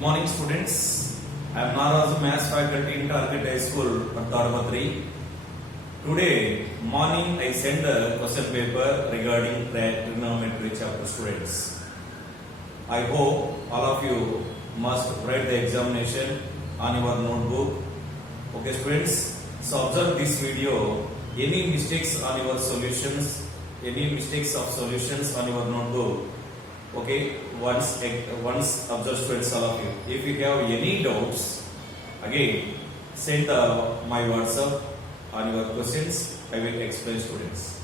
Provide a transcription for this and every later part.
Good morning, students. I am Narazu Maths faculty in Target High School at Darbatri. Today morning I sent a question paper regarding trigonometry chapter, students. I hope all of you must write the examination on your notebook. Okay, students. So observe this video. Any mistakes on your solutions, any mistakes of solutions on your notebook. Okay, once observe, students, all of you. If you have any doubts, again send my WhatsApp on your questions. I will explain, students.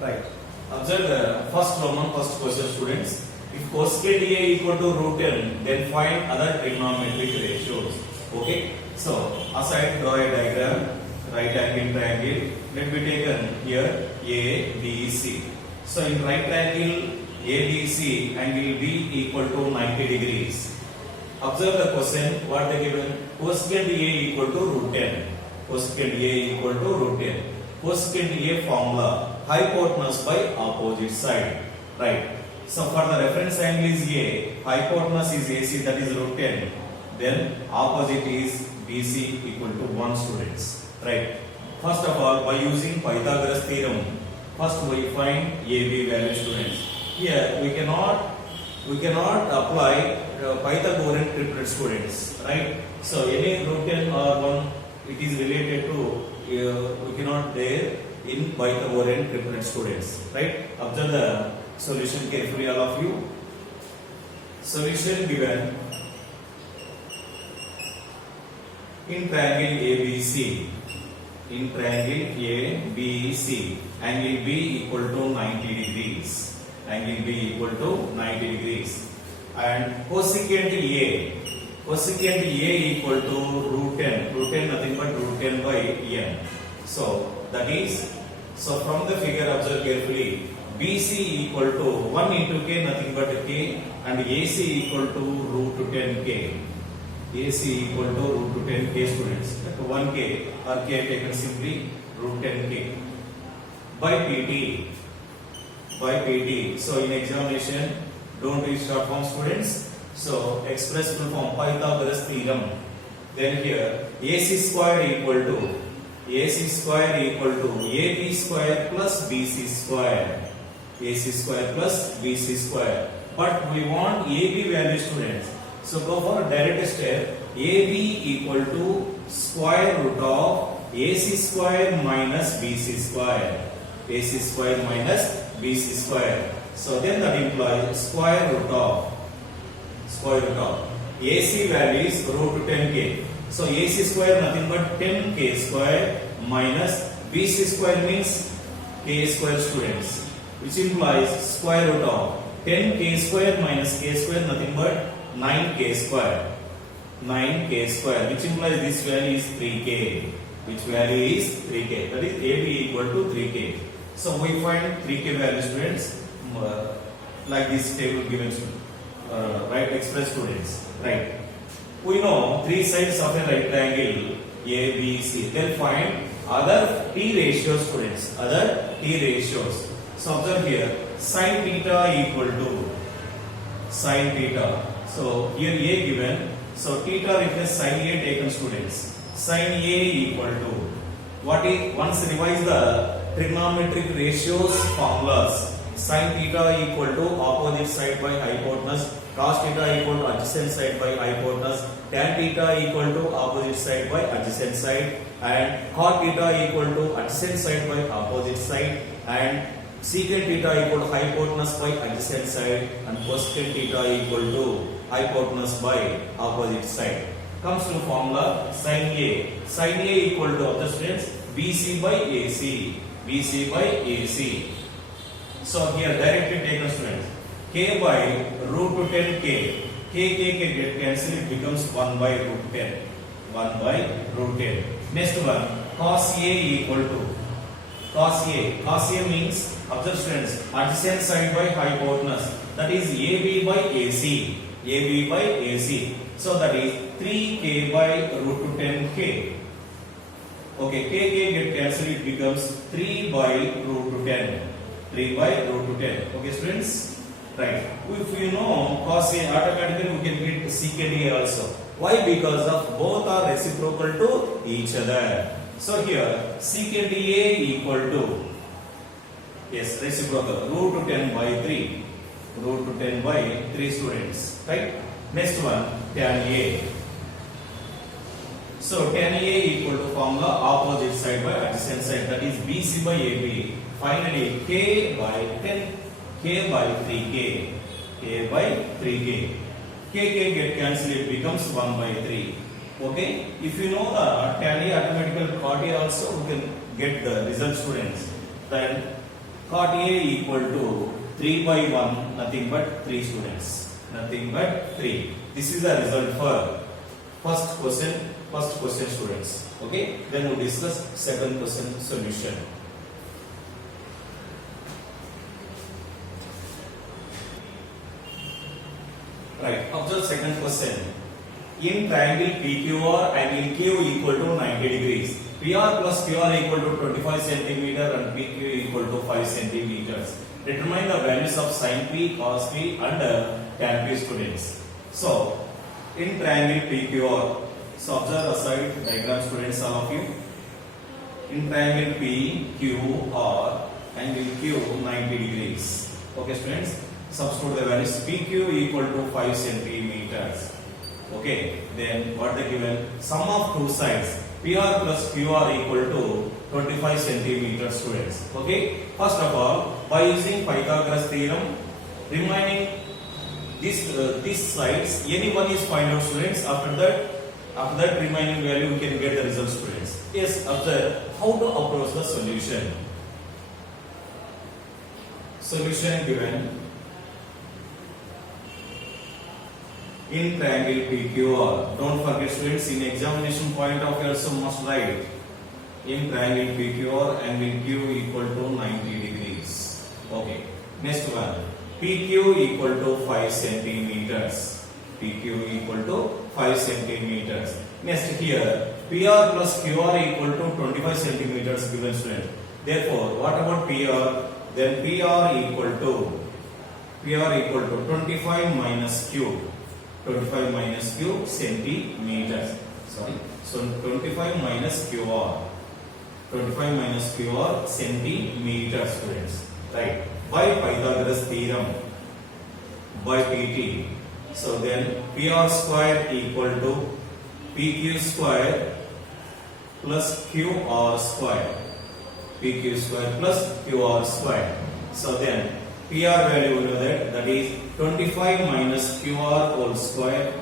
Right. Observe the first Roman first question, students. If cosecant A equal to root n, then find other trigonometric ratios. Okay. So, aside draw a diagram, right angle triangle. Let me taken here ABC. So, in right triangle ABC, angle B equal to 90 degrees. Observe the question. What they given? Cosecant A equal to root n. Cosecant A equal to root n. Cosecant A formula: hypotenuse by opposite side. Right. So, for the reference angle is A, hypotenuse is AC, that is root n. Then opposite is BC equal to 1, students. Right. First of all, by using Pythagoras theorem, first we find AB value, students. Here we cannot apply Pythagorean triplet, students. Right. So any root n or 1, it is related to we cannot there in Pythagorean triplet, students. Right. Observe the solution carefully, all of you. Solution given. In triangle ABC, angle B equal to 90 degrees. Angle B equal to 90 degrees. And cosecant A equal to root n. Root n nothing but root n by n. So that is, so from the figure observe carefully. BC equal to 1 into k nothing but k, and AC equal to root 10k. AC equal to root 10k, students. 1k or k taken simply root 10k by PT. So in examination, don't use short form, students. So express full form Pythagoras theorem. Then here AC square equal to AB square plus BC square. AC square plus BC square. But we want AB value, students. So go for direct step. AB equal to square root of AC square minus BC square. AC square minus BC square. So then that implies square root of AC value is root 10k. So AC square nothing but 10k square minus BC square means k square, students, which implies square root of 10k square minus k square nothing but 9k square. 9k square, which implies this value is 3k. Which value is 3k? That is AB equal to 3k. So we find 3k value, students, like this table given, right? Express, students. Right. We know three sides of a right triangle ABC. Then find other t ratios, students. Other t ratios. So observe here, sin theta equal to sin theta. So here A given. So theta replace sin A taken, students. Sin A equal to what is, once revise the trigonometric ratios formulas. Sin theta equal to opposite side by hypotenuse. Cos theta equal to adjacent side by hypotenuse. Tan theta equal to opposite side by adjacent side. And cot theta equal to adjacent side by opposite side. And secant theta equal to hypotenuse by adjacent side, and cosecant theta equal to hypotenuse by opposite side. Comes to formula sin A. Sin A equal to, other students, BC by AC. BC by AC. So here directly taken, students. K by root 10k. K get cancelled, it becomes 1 by root 10. 1 by root 10. Next one, cos A equal to cos A means, observe, students, adjacent side by hypotenuse, that is AB by AC. AB by AC. So that is 3k by root 10k. Okay, k get cancelled, it becomes 3 by root to 10. 3 by root to 10. Okay, students? Right. If you know cos A, automatically we can get secant A also. Why? Because of both are reciprocal to each other. So here, secant A equal to, yes, reciprocal, root to 10 by 3. Root to 10 by 3 students. Right? Next one, tan A. So tan A equal to formula opposite side by adjacent side, that is BC by AB. Finally K by 10, K by 3K, K by 3K. K get cancelled, it becomes 1 by 3. Okay? If you know the tan A arithmetical cot A also, we can get the result, students. Then cot A equal to 3 by 1, nothing but 3 students. Nothing but 3. This is the result for first question students. Okay, then we discuss second question solution. Right, observe second question. In triangle PQR, angle Q equal to 90 degrees. PR plus QR equal to 25 centimeter and PQ equal to 5 centimeters. Determine the values of sin P, cos P and tan P, students. So, in triangle PQR, so observe the side diagram, students, all of you. In triangle PQR, angle Q 90 degrees. Okay, students, substitute the values. PQ equal to 5 centimeters. Okay, then what they given? Sum of two sides, PR plus QR equal to 25 centimeters, students. Okay, first of all, by using Pythagoras theorem, remaining these sides, any one is find out, students. After that remaining value we can get the result, students. Yes, observe how to approach the solution. Solution given in triangle PQR. Don't forget, students, in examination point of view also must write in triangle PQR angle Q equal to 90 degrees. Okay, next one, PQ equal to 5 centimeters. PQ equal to 5 centimeters. Next here, PR plus QR equal to 25 centimeters given, student. Therefore, what about PR? Then PR equal to 25 minus Q. 25 minus Q centimeters. Sorry. So 25 minus QR. 25 minus QR centimeters, students. Right. By Pythagoras theorem. By PT. So then PR square equal to PQ square plus QR square. PQ square plus QR square. So then PR value we know that is 25 minus QR whole square.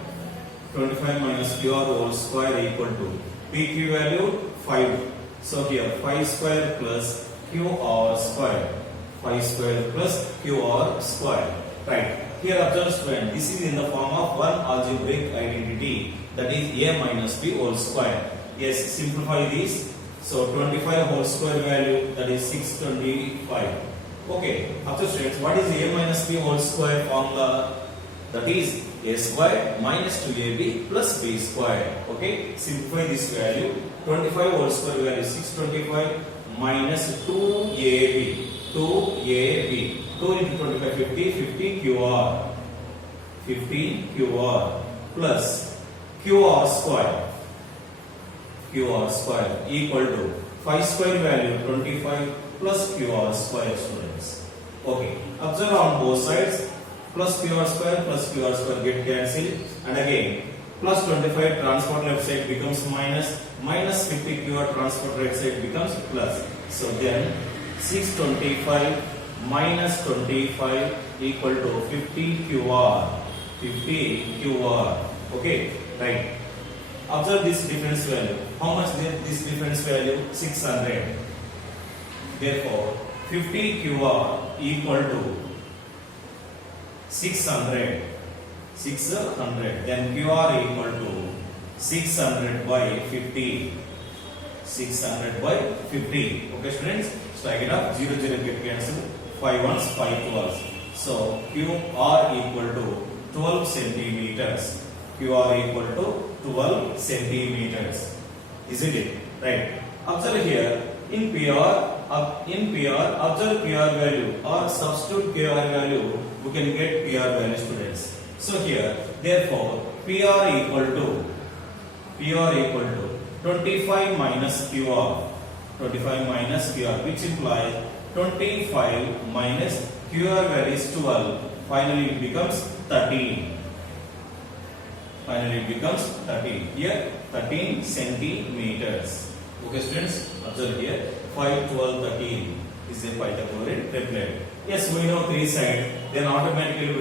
25 minus QR whole square equal to PQ value 5. So here 5 square plus QR square. 5 square plus QR square. Right. Here observe, student, this is in the form of one algebraic identity, that is A minus B whole square. Yes, simplify this. So 25 whole square value, that is 625. Okay, observe, students, what is A minus B whole square formula? That is A square minus 2AB plus B square. Okay, simplify this value. 25 whole square value 625 minus 2AB. 2AB. 2 into 25, 50 QR. 50 QR plus QR square. QR square equal to 5 square value 25 plus QR square, students. Okay, observe on both sides. Plus QR square get cancelled, and again plus 25 transport left side becomes minus 50 QR transport right side becomes plus. So then 625 minus 25 equal to 50 QR. 50 QR. Okay, right. Observe this difference value. How much this difference value? 600. Therefore, 50 QR equal to 600. 600. Then QR equal to 600 by 50. 600 by 50. Okay, students. Strike it up. 0 get cancelled. 5 ones, 5 12s. So QR equal to 12 centimeters. QR equal to 12 centimeters. Isn't it? Right. Observe here in PR, observe PR value or substitute PR value, we can get PR value, students. So here, therefore, PR equal to 25 minus QR, 25 minus QR, which implies 25 minus QR value is 12. Finally, it becomes 13. Finally, it becomes 13. Here, 13 centimeters. Okay, students, observe here. 5, 12, 13 is a Pythagorean triplet. Yes, we know three sides. Then automatically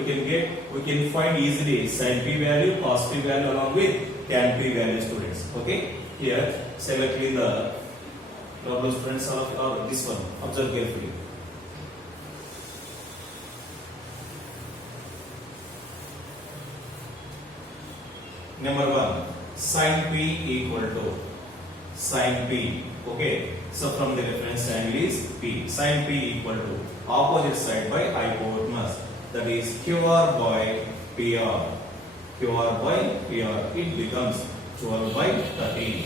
we can find easily sin p value, cos p value along with tan p value, students. Okay. Here, select the problem, students, or this one. Observe carefully. Number 1, sin p equal to sin p. Okay, so from the reference angle is p. Sin p equal to opposite side by hypotenuse, that is QR by PR. QR by PR, it becomes 12 by 13.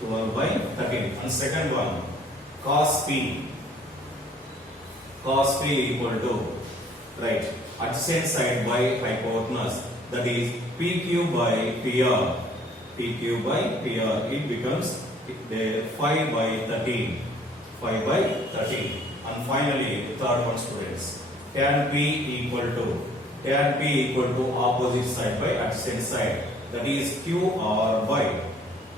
12 by 13. And second one, cos p. Cos p equal to, right, adjacent side by hypotenuse, that is PQ by PR. PQ by PR, it becomes 5 by 13. 5 by 13. And finally, third one, students, tan p equal to opposite side by adjacent side, that is QR by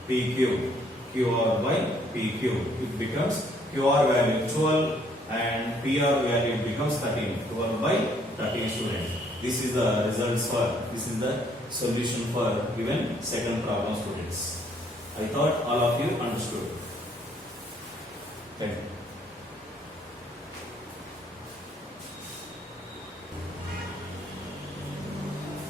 PQ. QR by PQ, it becomes QR value 12 and PR value becomes 13. 12 by 13, students. This is the solution for given second problem, students. I thought all of you understood. Thank you.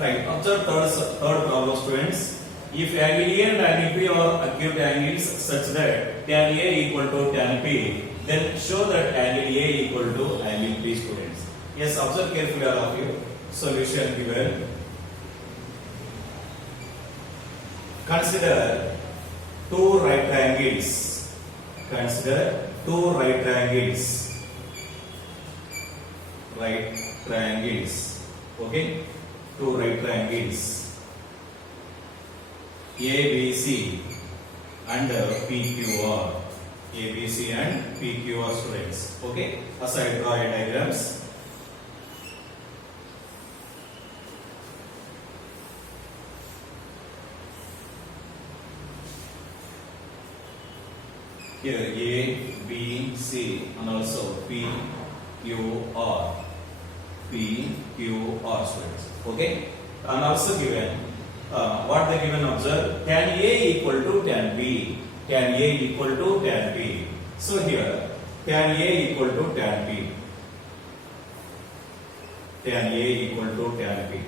Right, observe third problem, students. If angle A and angle P are acute angles such that tan A equal to tan P, then show that angle A equal to angle P, students. Yes, observe carefully, all of you. Solution given. Consider two right triangles. Consider two right triangles. Right triangles. Okay? Two right triangles. ABC and PQR. ABC and PQR, students. Okay? Aside draw a diagrams. Here A, B, C and also P, Q, R. P, Q, R, students. Okay? And also given, what they given, observe, tan A equal to tan B. Tan A equal to tan B. So here, tan A equal to tan B. Tan A equal to tan B.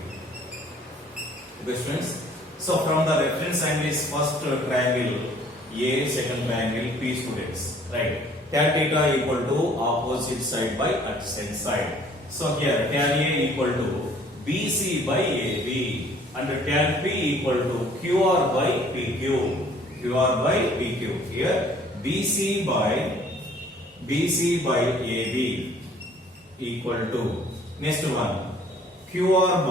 Okay, students? So from the reference angle is first triangle A, second triangle P, students, right? Tan theta equal to opposite side by adjacent side. So here tan A equal to BC by AB and tan P equal to QR by PQ. QR by PQ. Here BC by AB equal to, next one, QR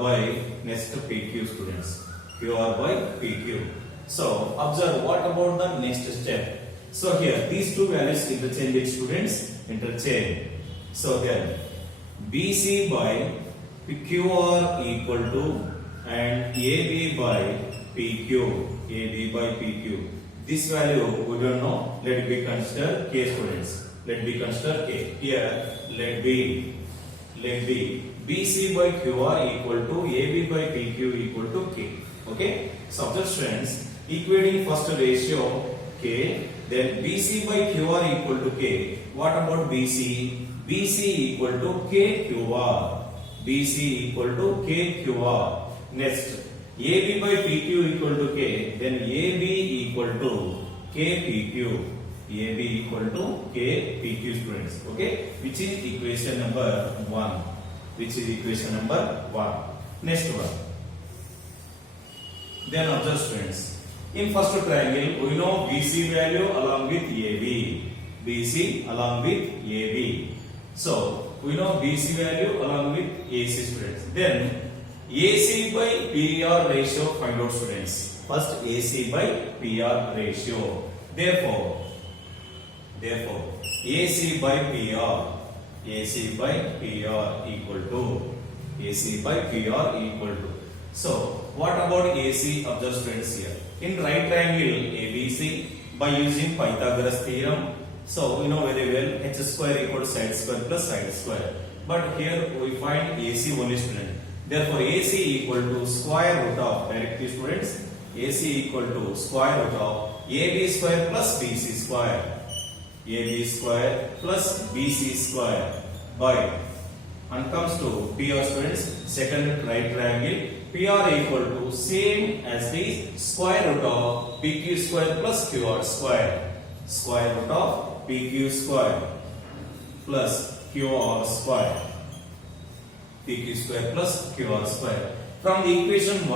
by next PQ, students. QR by PQ. So observe, what about the next step? So here these two values interchange with, students, interchange. So then BC by QR equal to and AB by PQ. AB by PQ. This value we don't know. Let it be considered K, students. Let be considered K. Here let be BC by QR equal to AB by PQ equal to K. Okay. So observe, students, equating first ratio K, then BC by QR equal to K. What about BC? BC equal to KQR. BC equal to KQR. Next, AB by PQ equal to K, then AB equal to KPQ. AB equal to KPQ, students. Okay, which is equation number 1. Which is equation number 1. Next one. Then observe, students, In first triangle, we know BC value along with AB. BC along with AB. So, we know BC value along with AC students. Then, AC by PR ratio find out students. First, AC by PR ratio. Therefore, AC by PR. AC by PR equal to. AC by PR equal to. So, what about AC? Observe students here. In right triangle ABC, by using Pythagoras theorem, so we know very well h square equal to side square plus side square. But here we find AC only student. Therefore, AC equal to square root of, directly students, AC equal to square root of AB square plus BC square. AB square plus BC square by, and comes to PR students, second right triangle, PR equal to same as the square root of PQ square plus QR square. Square root of PQ square plus QR square. PQ square plus QR square. From the equation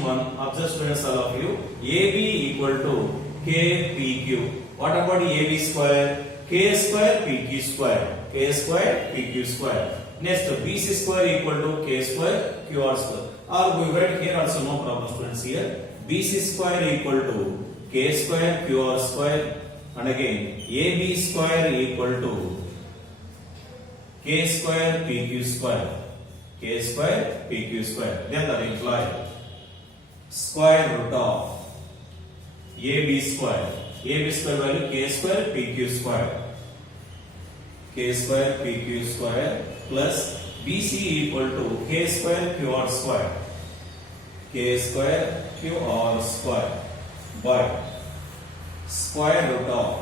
1, observe students all of you, AB equal to KPQ. What about AB square? K square PQ square. K square PQ square. Next, BC square equal to K square QR square. Or we write here also, no problem students here. BC square equal to K square QR square, and again AB square equal to K square PQ square. K square PQ square. Then that implies square root of AB square. AB square value K square PQ square. K square PQ square plus BC equal to K square QR square. K square QR square by square root of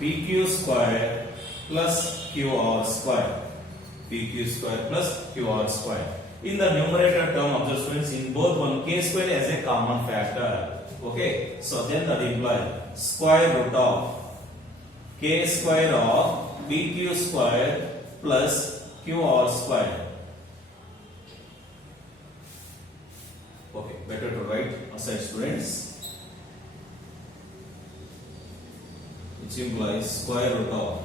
PQ square plus QR square. PQ square plus QR square. In the numerator term, observe students, in both one K square as a common factor. Okay, so then that implies square root of K square of PQ square plus QR square. Okay, better to write aside students, which implies square root of.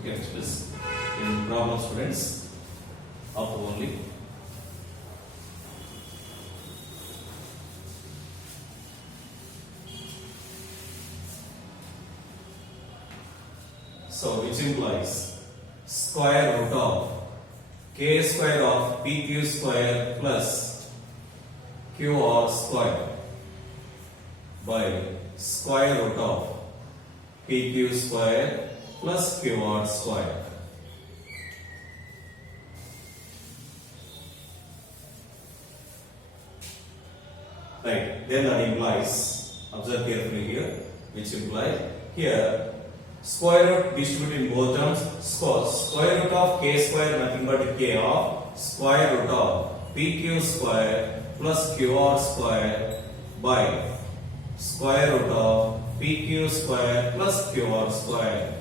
Okay, express in problem students of only. So, which implies square root of K square of PQ square plus QR square by square root of PQ square plus QR square. Right, then that implies, observe carefully here, which implies here square root distributed in both terms. Square root of K square nothing but K of square root of PQ square plus QR square by square root of PQ square plus QR square.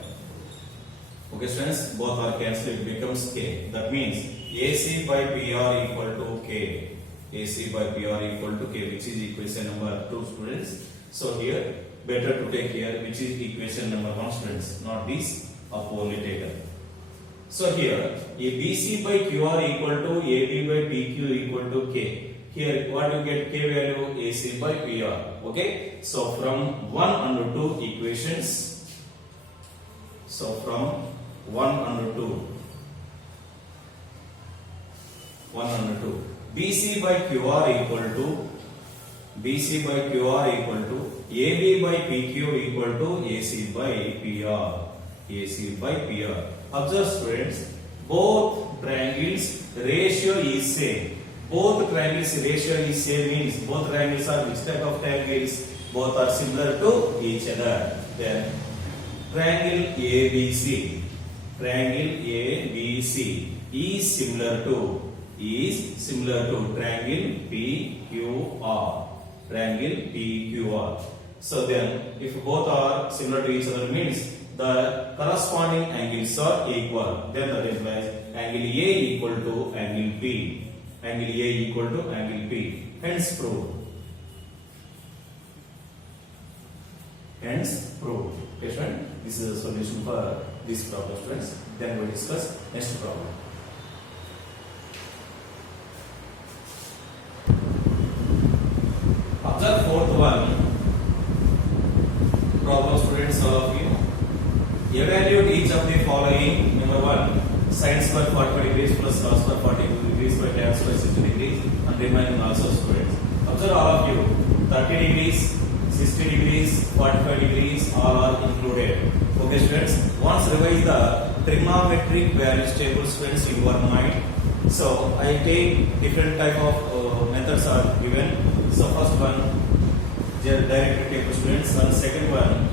Okay students, both are cancelled, it becomes K. That means AC by PR equal to K. AC by PR equal to K, which is equation number 2 students. So here better to take here which is equation number 1 students, not this of only taken. So here BC by QR equal to AB by PQ equal to K. Here what you get, K value AC by PR. Okay, so from 1 and 2 equations, so from 1 and 2, BC by QR equal to AB by PQ equal to AC by PR. AC by PR. Observe students, both triangles ratio is same. Both triangles ratio is same means both triangles are which type of triangles? Both are similar to each other. Then triangle ABC is similar to triangle PQR. So then, if both are similar to each other means the corresponding angles are equal. Then that implies angle A equal to angle B. Angle A equal to angle B. Hence proved. Hence proved. Okay, friend. This is the solution for this problem, friends. Then we discuss next problem. Observe fourth one. Problem, students, all of you. Evaluate each of the following. Number one, sin square 45 degrees plus cos square 40 degrees by tan square 60 degrees, and remaining also, students. Observe all of you. 30 degrees, 60 degrees, 45 degrees, all are included. Okay, students. Once revise the trigonometric values table, students, in your mind. So I take different type of methods are given. So first one, direct table, students, and second one,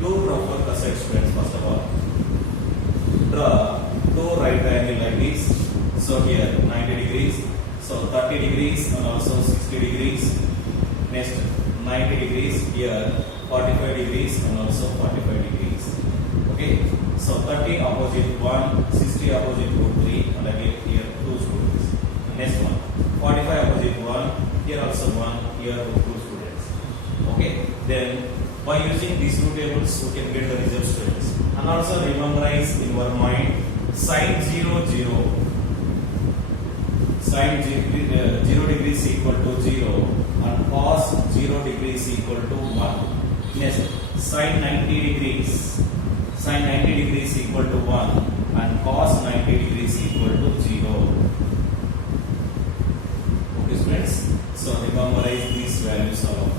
do proper cosine, students. First of all, draw two right triangle like this. So here 90 degrees, so 30 degrees and also 60 degrees. Next 90 degrees here, 45 degrees and also 45 degrees. Okay, so 30 opposite 1, 60 opposite root 3, and again here 2 students. Next one, 45 opposite 1, here also 1, here 2 students. Okay, then by using these two tables we can get the result, students. And also memorize in your mind sin 0 0, sin 0 degrees equal to 0 and cos 0 degrees equal to 1. Next, sin 90 degrees, sin 90 degrees equal to 1 and cos 90 degrees equal to 0. Okay, students, so memorize these values of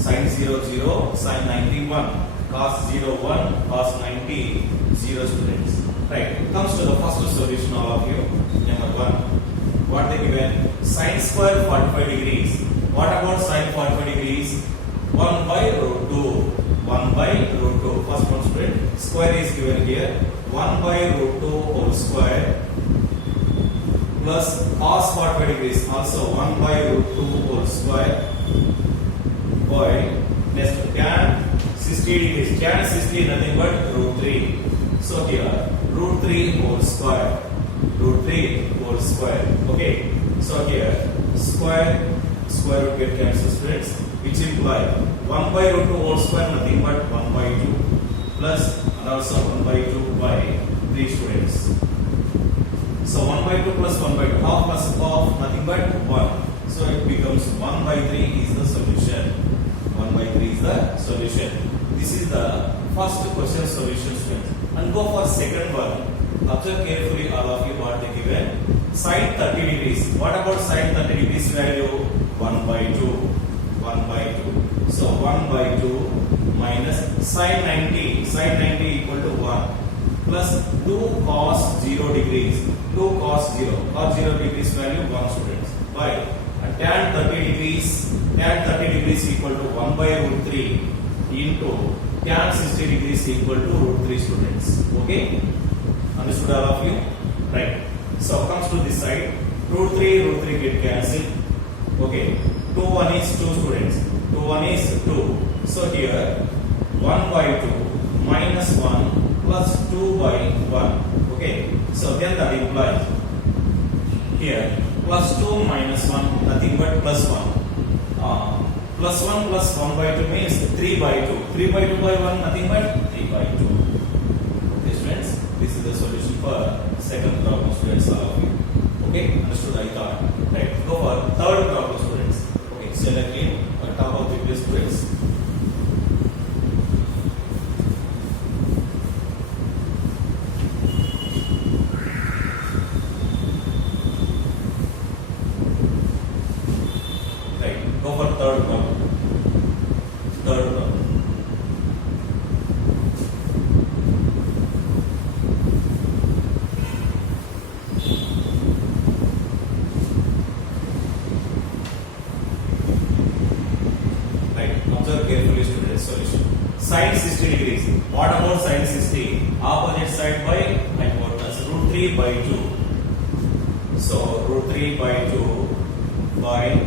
sin 0 0, sin 91, cos 0 1, cos 90 0, students. Right, comes to the first solution, all of you. Number one, what they given? Sin square 45 degrees. What about sin 45 degrees? 1 by root 2. 1 by root 2. First one, student. Square is given here. 1 by root 2 whole square plus cos 45 degrees. Also 1 by root 2 whole square by next tan 60 degrees. Tan 60 is nothing but root 3. So here root 3 whole square. Root 3 whole square. Okay. So here square root get cancelled, students, which imply 1 by root 2 whole square nothing but 1 by 2 plus and also 1 by 2 by 3, students. So 1 by 2 plus 1 by 2, half plus half nothing but 1. So it becomes 1 by 3 is the solution. 1 by 3 is the solution. This is the first question solution, students. And go for second one. Observe carefully, all of you, what they given. Sin 30 degrees. What about sin 30 degrees value? 1 by 2. 1 by 2. So 1 by 2 minus sin 90. Sin 90 equal to 1 plus 2 cos 0 degrees. 2 cos 0. Cos 0 degrees value 1, students. By tan 30 degrees. Tan 30 degrees equal to 1 by root 3 into tan 60 degrees equal to root 3, students. Okay? Understood, all of you? Right. So comes to this side. Root 3 get cancelled. Okay. 2 1 is 2, students. 2 1 is 2. So here 1 by 2 minus 1 plus 2 by 1. Okay. So then that implies here plus 2 minus 1 nothing but plus 1. Plus 1 plus 1 by 2 means 3 by 2. 3 by 2 by 1 nothing but 3 by 2. Okay, students, this is the solution for second problem, students, all of you. Okay, understood, I thought. Right, go for third problem, students. Okay, select in top of the previous, students. Right, go for third problem. Third problem. Observe carefully, students. Solution. Sin 60 degrees. What about sin 60? Opposite side by hypotenuse. Root 3 by 2. So root 3 by 2 by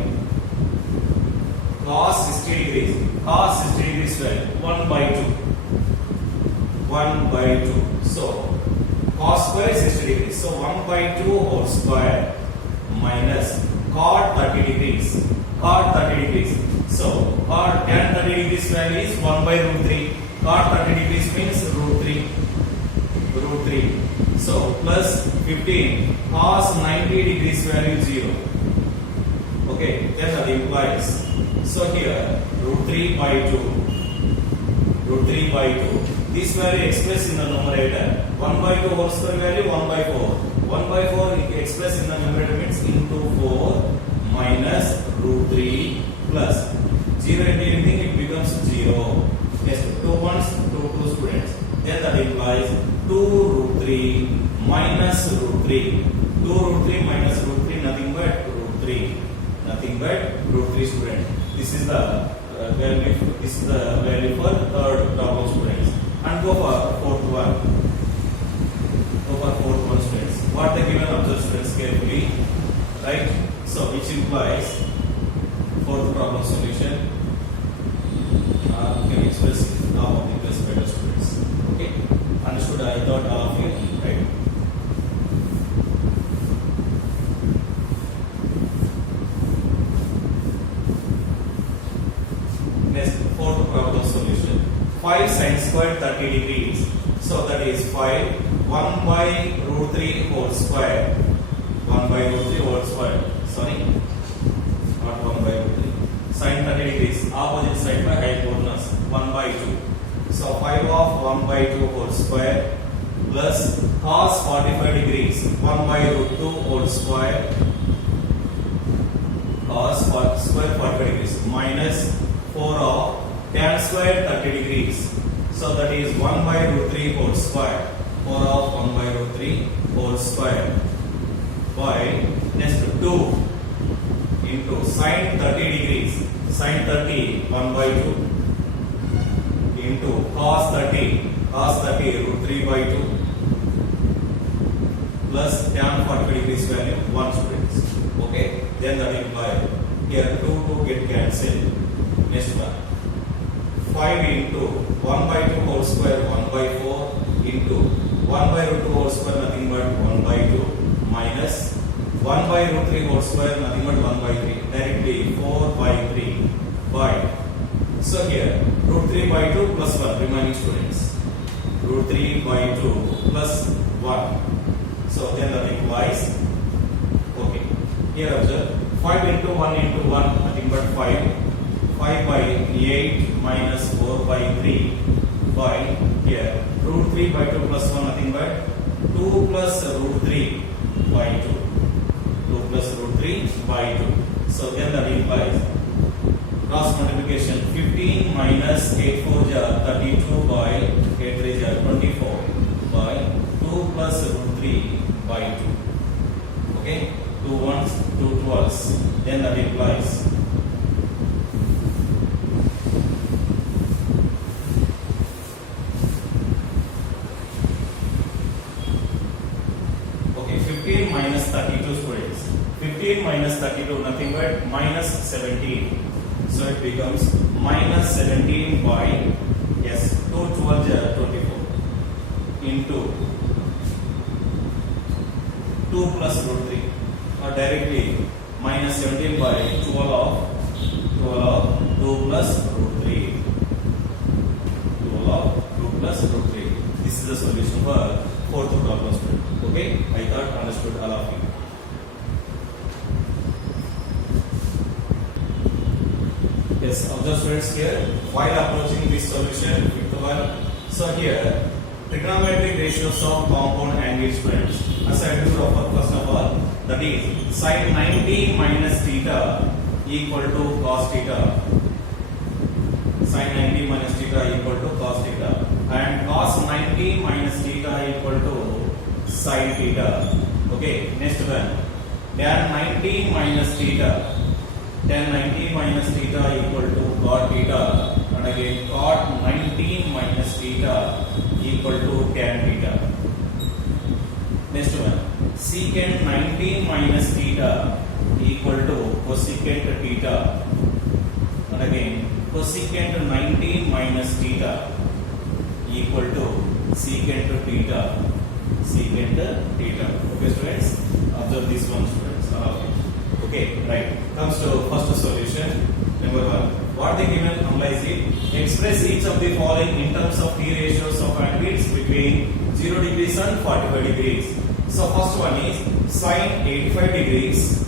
cos 60 degrees. Cos 60 degrees value 1 by 2. 1 by 2. So cos square is 60 degrees. So 1 by 2 whole square minus cot 30 degrees. Cot 30 degrees. So cot tan 30 degrees value is 1 by root 3. Cot 30 degrees means root 3. Root 3. So plus 15 cos 90 degrees value 0. Okay, then that implies. So here root 3 by 2. Root 3 by 2. This value expressed in the numerator. 1 by 2 whole square value 1 by 4. 1 by 4 expressed in the numerator means into 4 minus root 3 plus 0 into anything it becomes 0. Yes, 2 ones, 2 students. Then that implies 2 root 3 minus root 3. 2 root 3 minus root 3 nothing but root 3. Nothing but root 3 students. This is the value. This is the value for third problem students. And go for fourth one. Go for fourth one students. What they given observe students carefully, right? So which implies fourth problem solution. Can express now of the plus better students. Okay, understood? I thought all of you, right? Next, fourth problem solution. 5 sin squared 30 degrees. So that is 5 1 by root 3 whole square. 1 by root 3 whole square. Sorry, not 1 by root 3. Sin 30 degrees. Opposite side by hypotenuse. 1 by 2. So 5 of 1 by 2 whole square plus cos 45 degrees. 1 by root 2 whole square. Cos square 45 degrees minus 4 of tan square 30 degrees. So that is 1 by root 3 whole square. 4 of 1 by root 3 whole square by next 2 into sin 30 degrees. Sin 30 1 by 2 into cos 30 root 3 by 2 plus tan 45 degrees value 1 students. Okay, then that implies here 2 to get cancelled. Next one 5 into 1 by 2 whole square 1 by 4 into 1 by root 2 whole square nothing but 1 by 2 minus 1 by root 3 whole square nothing but 1 by 3 directly 4 by 3 by. So here root 3 by 2 plus 1 remaining students. Root 3 by 2 plus 1. So then that implies, okay, here observe 5 into 1 into 1 nothing but 5. 5 by 8 minus 4 by 3 by here root 3 by 2 plus 1 nothing but 2 plus root 3 by 2. 2 plus root 3 by 2. So then that implies cross multiplication 15 minus 8 4 ja 32 by 8 3 ja 24 by 2 plus root 3 by 2. Okay, 2 ones 2 12s. Then that implies minus 32 students. 15 minus 32 nothing but minus 17. So it becomes minus 17 by yes 2 12 24 into 2 plus root 3 or directly minus 17 by 12 of 2 plus root 3. 12 of 2 plus root 3. This is the solution for fourth problem student. Okay, I thought understood all of you. Yes, observe students here while approaching this solution fifth one. So here trigonometric ratios of compound angle students. As I do first of all, that is sin 90 minus theta equal to cos theta. Sin 90 minus theta equal to cos theta and cos 90 minus theta equal to sin theta. Okay, next one tan 90 minus theta. Tan 90 minus theta equal to cot theta and again cot 90 minus theta equal to tan theta. Next one secant 90 minus theta equal to cosecant theta and again cosecant 90 minus theta equal to secant theta. Secant theta. Okay students, observe this one students. Okay. Okay, right. Comes to first solution. Number 1. What they given analyze it. Express each of the following in terms of T ratios of angles between 0 degrees and 45 degrees. So first one is sine 85 degrees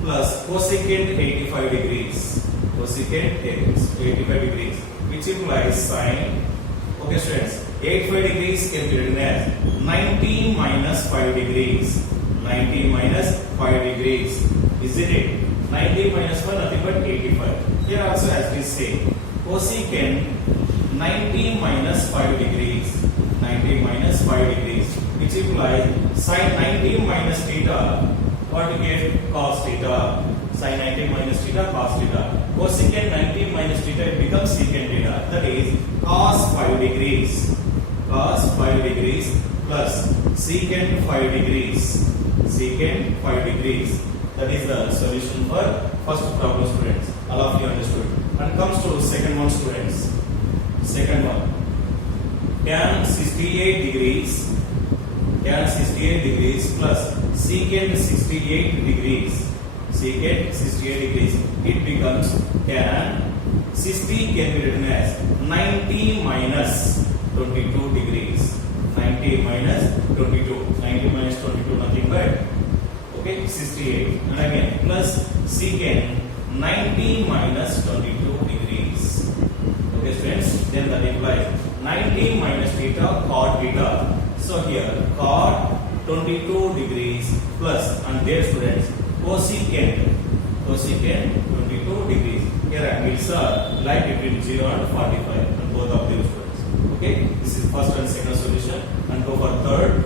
plus cosecant 85 degrees. Cosecant 85 degrees, which implies sine. Okay, students, 85 degrees can be written as 90 minus 5 degrees. 90 minus 5 degrees. Isn't it? 90 minus 1 nothing but 85. Here also as we say, cosecant 90 minus 5 degrees. 90 minus 5 degrees, which implies sine 90 minus theta. What to get? Cos theta. Sine 90 minus theta, cos theta. Cosecant 90 minus theta, it becomes secant theta. That is cos 5 degrees. Cos 5 degrees plus secant 5 degrees. Secant 5 degrees. That is the solution for first problem, students. All of you understood. And comes to second one, students. Second one. Tan 68 degrees. Tan 68 degrees plus secant 68 degrees. Secant 68 degrees. It becomes tan 60 can be written as 90 minus 22 degrees. 90 minus 22. 90 minus 22 nothing but 68. And again plus secant 90 minus 22 degrees. Okay, students. Then that implies 90 minus theta cot theta. So here cot 22 degrees plus, and there students, cosecant 22 degrees. Here angles are lie between 0 and 45 and both of these students. Okay, this is first and second solution. And go for third.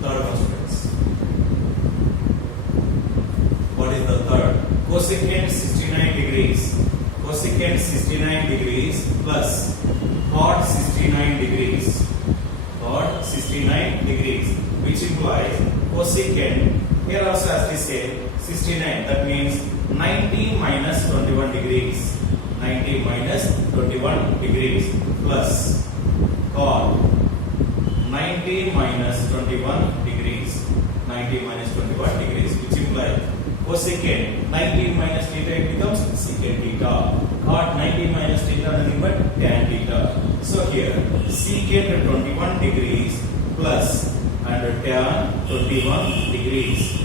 Third one, students. What is the third? Cosecant 69 degrees. Cosecant 69 degrees plus cot 69 degrees. Cot 69 degrees, which implies cosecant. Here also as we say 69. That means 90 minus 21 degrees. 90 minus 21 degrees plus cot 90 minus 21 degrees. 90 minus 21 degrees, which implies cosecant 90 minus theta, it becomes secant theta. Cot 90 minus theta nothing but tan theta. So here secant 21 degrees plus and tan 21 degrees.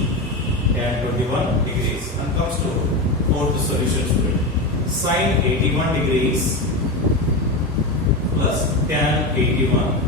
Tan 21 degrees. And comes to fourth solution, student. Sine 81 degrees plus tan 81.